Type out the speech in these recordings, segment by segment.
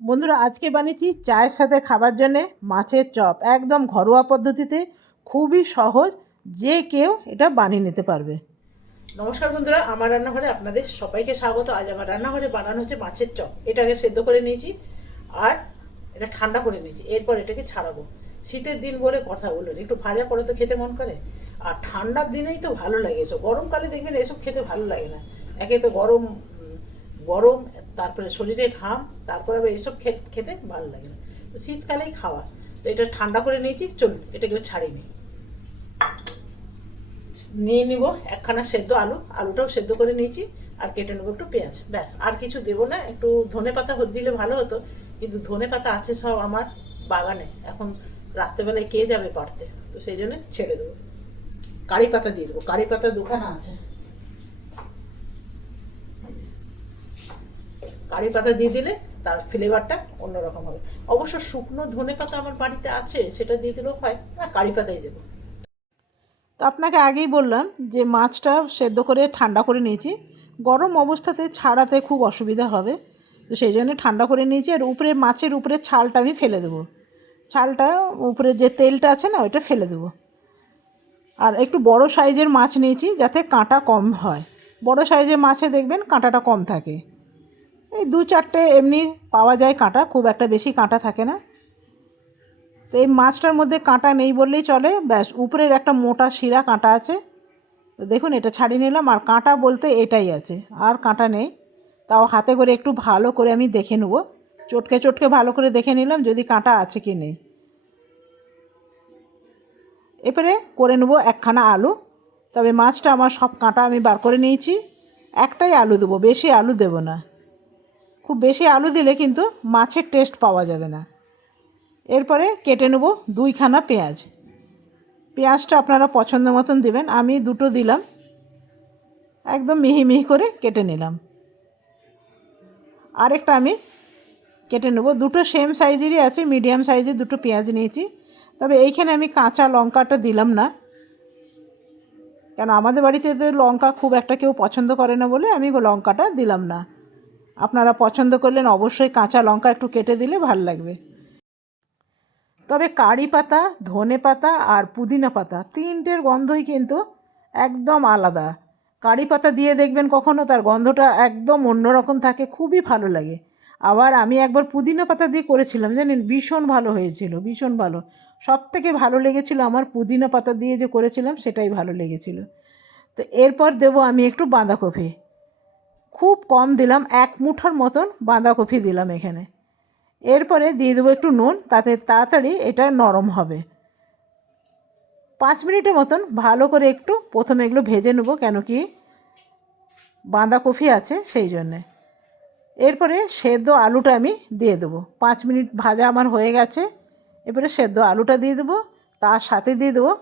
বন্ধুরা, আজকে বানিয়েছি চায়ের সাথে খাবার জন্যে মাছের চপ। একদম ঘরোয়া পদ্ধতিতে, খুবই সহজ, যে কেউ এটা বানিয়ে নিতে পারবে। নমস্কার বন্ধুরা, আমার রান্নাঘরে আপনাদের সবাইকে স্বাগত। আজ আমার রান্নাঘরে বানানো হচ্ছে মাছের চপ। এটাকে সেদ্ধ করে নিয়েছি আর এটা ঠান্ডা করে নিয়েছি। এরপর এটাকে ছাড়াবো। শীতের দিন বলে কথা বলুন, একটু ভাজা করে তো খেতে মন করে, আর ঠান্ডার দিনেই তো ভালো লাগে এসব। গরমকালে দেখবেন এসব খেতে ভালো লাগে না। একে তো গরম গরম, তারপরে শরীরে ঘাম, তারপরে আবার এসব খেতে ভালো লাগে না। তো শীতকালেই খাওয়া। তো এটা ঠান্ডা করে নিয়েছি, চলুন এটাকে ছাড়িয়ে নিই। নিয়ে নিব একখানা সেদ্ধ আলু, আলুটাও সেদ্ধ করে নিয়েছি। আর কেটে নেবো একটু পেঁয়াজ, ব্যাস। আর কিছু দেবো না। একটু ধনে পাতা দিলে ভালো হতো, কিন্তু ধনে পাতা আছে সব আমার বাগানে। এখন রাত্রেবেলায় কে যাবে পারতে, তো সেই জন্য ছেড়ে দেবো। কারি পাতা দিয়ে দেবো, কারি পাতা দুখানা আছে। কারি পাতা দিয়ে দিলে তার ফ্লেভারটা অন্যরকম হবে। অবশ্য শুকনো ধনে পাতা আমার বাড়িতে আছে, সেটা দিয়ে দিলেও হয়, না কারি পাতাই দেবো। তো আপনাকে আগেই বললাম যে মাছটা সেদ্ধ করে ঠান্ডা করে নিয়েছি। গরম অবস্থাতে ছাড়াতে খুব অসুবিধা হবে, তো সেই জন্য ঠান্ডা করে নিয়েছি। আর উপরে মাছের উপরে ছালটা আমি ফেলে দেবো। ছালটা, উপরে যে তেলটা আছে না, ওইটা ফেলে দেবো। আর একটু বড় সাইজের মাছ নিয়েছি যাতে কাঁটা কম হয়। বড় সাইজের মাছে দেখবেন কাঁটাটা কম থাকে। এই 2-4টে এমনি পাওয়া যায় কাঁটা, খুব একটা বেশি কাঁটা থাকে না। তো এই মাছটার মধ্যে কাঁটা নেই বললেই চলে, ব্যাস। উপরের একটা মোটা শিরা কাঁটা আছে, তো দেখুন এটা ছাড়িয়ে নিলাম। আর কাঁটা বলতে এটাই আছে, আর কাঁটা নেই। তাও হাতে করে একটু ভালো করে আমি দেখে নেব, চটকে চটকে ভালো করে দেখে নিলাম যদি কাঁটা আছে কি নেই। এবারে করে নেব একখানা আলু। তবে মাছটা আমার সব কাঁটা আমি বার করে নিয়েছি। একটাই আলু দেবো, বেশি আলু দেব না। খুব বেশি আলু দিলে কিন্তু মাছের টেস্ট পাওয়া যাবে না। এরপরে কেটে নেব 2খানা পেঁয়াজ। পেঁয়াজটা আপনারা পছন্দ মতন দেবেন, আমি 2টো দিলাম। একদম মিহি মিহি করে কেটে নিলাম। আরেকটা আমি কেটে নেব, 2টো সেম সাইজেরই আছে, মিডিয়াম সাইজের 2টো পেঁয়াজ নিয়েছি। তবে এইখানে আমি কাঁচা লঙ্কাটা দিলাম না, কেন আমাদের বাড়িতে তো লঙ্কা খুব একটা কেউ পছন্দ করে না বলে আমি লঙ্কাটা দিলাম না। আপনারা পছন্দ করলেন অবশ্যই কাঁচা লঙ্কা একটু কেটে দিলে ভালো লাগবে। তবে কারি পাতা, ধনে পাতা আর পুদিনা পাতা, তিনটের গন্ধই কিন্তু একদম আলাদা। কারি পাতা দিয়ে দেখবেন কখনো, তার গন্ধটা একদম অন্যরকম থাকে, খুবই ভালো লাগে। আবার আমি একবার পুদিনা পাতা দিয়ে করেছিলাম, জানেন, ভীষণ ভালো হয়েছিল, ভীষণ ভালো। সবথেকে ভালো লেগেছিল আমার পুদিনা পাতা দিয়ে যে করেছিলাম, সেটাই ভালো লেগেছিল। তো এরপর দেবো আমি একটু বাঁধাকপি। খুব কম দিলাম, 1 মুঠোর মতন বাঁধাকপি দিলাম এখানে। এরপরে দিয়ে দেবো একটু নুন, তাতে তাড়াতাড়ি এটা নরম হবে। 5 মিনিটের মতন ভালো করে একটু প্রথমে এগুলো ভেজে নেবো, কেন কি বাঁধাকপি আছে সেই জন্যে। এরপরে সেদ্ধ আলুটা আমি দিয়ে দেবো। 5 মিনিট ভাজা আমার হয়ে গেছে। এরপরে সেদ্ধ আলুটা দিয়ে দেবো, তার সাথে দিয়ে দেবো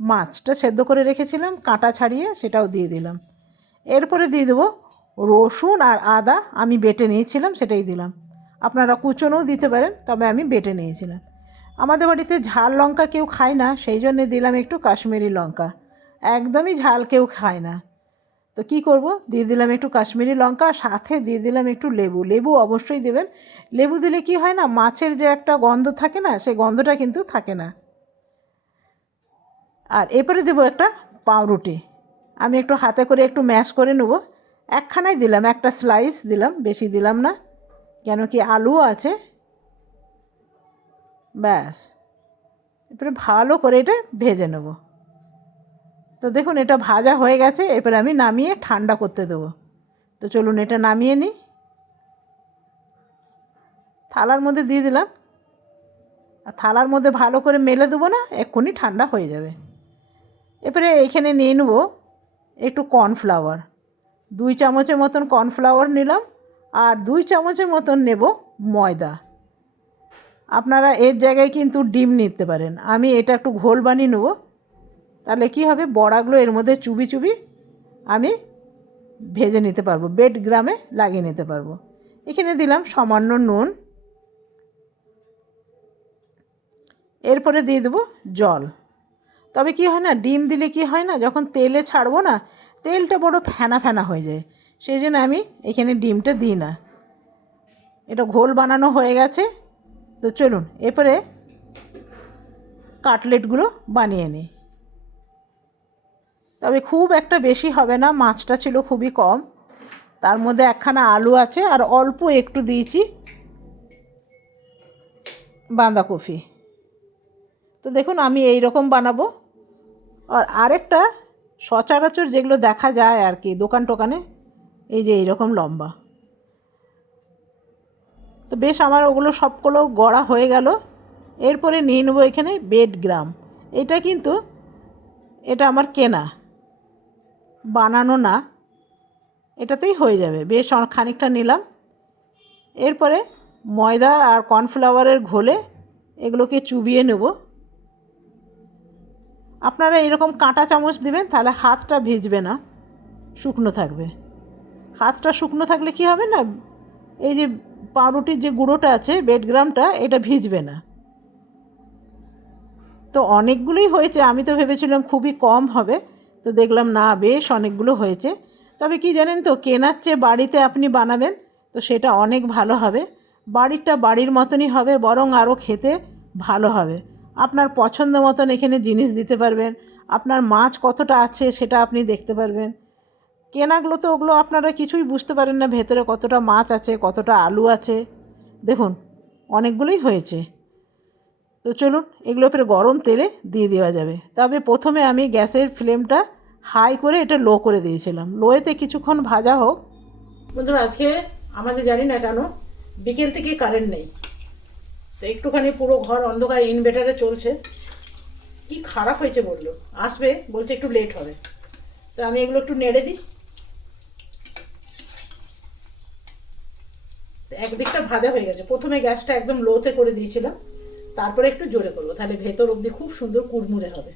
মাছটা সেদ্ধ করে রেখেছিলাম কাঁটা ছাড়িয়ে, সেটাও দিয়ে দিলাম। এরপরে দিয়ে দেবো রসুন আর আদা, আমি বেটে নিয়েছিলাম সেটাই দিলাম। আপনারা কুচনোও দিতে পারেন, তবে আমি বেটে নিয়েছিলাম। আমাদের বাড়িতে ঝাল লঙ্কা কেউ খায় না, সেই জন্যে দিলাম একটু কাশ্মীরি লঙ্কা। একদমই ঝাল কেউ খায় না, তো কী করব, দিয়ে দিলাম একটু কাশ্মীরি লঙ্কা, সাথে দিয়ে দিলাম একটু লেবু। লেবু অবশ্যই দেবেন। লেবু দিলে কি হয় না, মাছের যে একটা গন্ধ থাকে না, সেই গন্ধটা কিন্তু থাকে না। আর এরপরে দেবো একটা পাউরুটি। আমি একটু হাতে করে একটু ম্যাশ করে নেব। একখানাই দিলাম, একটা স্লাইস দিলাম, বেশি দিলাম না, কেন কি আলুও আছে, ব্যাস। এরপরে ভালো করে এটা ভেজে নেব। তো দেখুন এটা ভাজা হয়ে গেছে, এরপরে আমি নামিয়ে ঠান্ডা করতে দেবো। তো চলুন এটা নামিয়ে নিই। থালার মধ্যে দিয়ে দিলাম, আর থালার মধ্যে ভালো করে মেলে দেবো না, এক্ষুনি ঠান্ডা হয়ে যাবে। এরপরে এইখানে নিয়ে নেব একটু কর্নফ্লাওয়ার। 2 চামচের মতন কর্নফ্লাওয়ার নিলাম, আর 2 চামচের মতন নেব ময়দা। আপনারা এর জায়গায় কিন্তু ডিম নিতে পারেন। আমি এটা একটু ঘোল বানিয়ে নেব, তাহলে কি হবে, বড়াগুলো এর মধ্যে চুবি চুবি আমি ভেজে নিতে পারবো, বেড গ্রামে লাগিয়ে নিতে পারবো। এখানে দিলাম সামান্য নুন। এরপরে দিয়ে দেবো জল। তবে কি হয় না, ডিম দিলে কি হয় না, যখন তেলে ছাড়বো না, তেলটা বড় ফেনা ফেনা হয়ে যায়, সেই জন্য আমি এখানে ডিমটা দিই না। এটা ঘোল বানানো হয়ে গেছে। তো চলুন এরপরে কাটলেটগুলো বানিয়ে নিই। তবে খুব একটা বেশি হবে না, মাছটা ছিল খুবই কম, তার মধ্যে একখানা আলু আছে আর অল্প একটু দিয়েছি বাঁধাকপি। তো দেখুন আমি এই রকম বানাবো। আর আরেকটা সচরাচর যেগুলো দেখা যায় আর কি দোকান টোকানে, এই যে এইরকম লম্বা। তো বেশ আমার ওগুলো সবগুলো গড়া হয়ে গেল। এরপরে নিয়ে নেবো এখানে বেডগ্রাম। এটা কিন্তু এটা আমার কেনা, বানানো না, এটাতেই হয়ে যাবে। বেশ খানিকটা নিলাম। এরপরে ময়দা আর কর্নফ্লাওয়ারের ঘোলে এগুলোকে চুবিয়ে নেব। আপনারা এরকম কাঁটা চামচ দিবেন, তাহলে হাতটা ভিজবে না, শুকনো থাকবে। হাতটা শুকনো থাকলে কি হবে না, এই যে পাউরুটির যে গুঁড়োটা আছে বেডগ্রামটা, এটা ভিজবে না। তো অনেকগুলোই হয়েছে, আমি তো ভেবেছিলাম খুবই কম হবে, তো দেখলাম না বেশ অনেকগুলো হয়েছে। তবে কি জানেন তো, কেনার চেয়ে বাড়িতে আপনি বানাবেন তো সেটা অনেক ভালো হবে। বাড়িরটা বাড়ির মতনই হবে, বরং আরও খেতে ভালো হবে। আপনার পছন্দ মতন এখানে জিনিস দিতে পারবেন, আপনার মাছ কতটা আছে সেটা আপনি দেখতে পারবেন। কেনাগুলো তো ওগুলো আপনারা কিছুই বুঝতে পারেন না, ভেতরে কতটা মাছ আছে কতটা আলু আছে। দেখুন অনেকগুলোই হয়েছে। তো চলুন এগুলো ফের গরম তেলে দিয়ে দেওয়া যাবে। তবে প্রথমে আমি গ্যাসের ফ্লেমটা হাই করে এটা লো করে দিয়েছিলাম, লোয়েতে কিছুক্ষণ ভাজা হোক। বন্ধুরা আজকে আমাদের জানি না কেন বিকেল থেকে কারেন্ট নেই, তো একটুখানি পুরো ঘর অন্ধকার, ইনভার্টারে চলছে। কি খারাপ হয়েছে বললো, আসবে বলছে একটু লেট হবে। তো আমি এগুলো একটু নেড়ে দিই। একদিকটা ভাজা হয়ে গেছে, প্রথমে গ্যাসটা একদম লোতে করে দিয়েছিলাম, তারপরে একটু জোরে করবো, তাহলে ভেতর অবধি খুব সুন্দর কুড়মুড়ে হবে।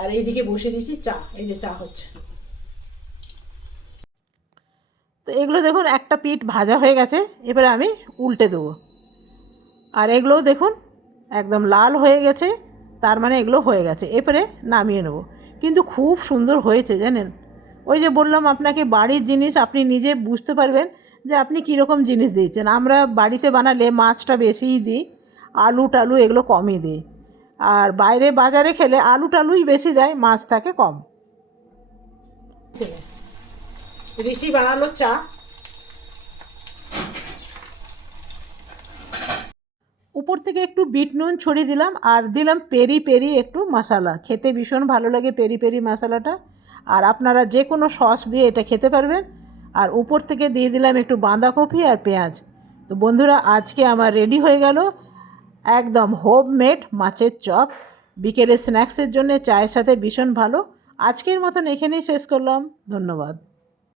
আর এইদিকে বসিয়ে দিয়েছি চা, এই যে চা হচ্ছে। তো এগুলো দেখুন একটা পিঠ ভাজা হয়ে গেছে, এবারে আমি উল্টে দেবো। আর এগুলোও দেখুন একদম লাল হয়ে গেছে, তার মানে এগুলো হয়ে গেছে। এবারে নামিয়ে নেব। কিন্তু খুব সুন্দর হয়েছে জানেন, ওই যে বললাম আপনাকে বাড়ির জিনিস আপনি নিজে বুঝতে পারবেন যে আপনি কীরকম জিনিস দিয়েছেন। আমরা বাড়িতে বানালে মাছটা বেশিই দিই, আলু টালু এগুলো কমই দিই। আর বাইরে বাজারে খেলে আলু টালুই বেশি দেয়, মাছ থাকে কম। ঋষি বানালো চা। উপর থেকে একটু বিট নুন ছড়িয়ে দিলাম, আর দিলাম পেরি পেরি একটু মশলা, খেতে ভীষণ ভালো লাগে পেরি পেরি মশলাটা। আর আপনারা যে কোনো সস দিয়ে এটা খেতে পারবেন। আর উপর থেকে দিয়ে দিলাম একটু বাঁধাকপি আর পেঁয়াজ। তো বন্ধুরা আজকে আমার রেডি হয়ে গেল একদম হোমমেড মাছের চপ। বিকেলে স্ন্যাক্সের জন্য চায়ের সাথে ভীষণ ভালো। আজকের মতন এখানেই শেষ করলাম, ধন্যবাদ।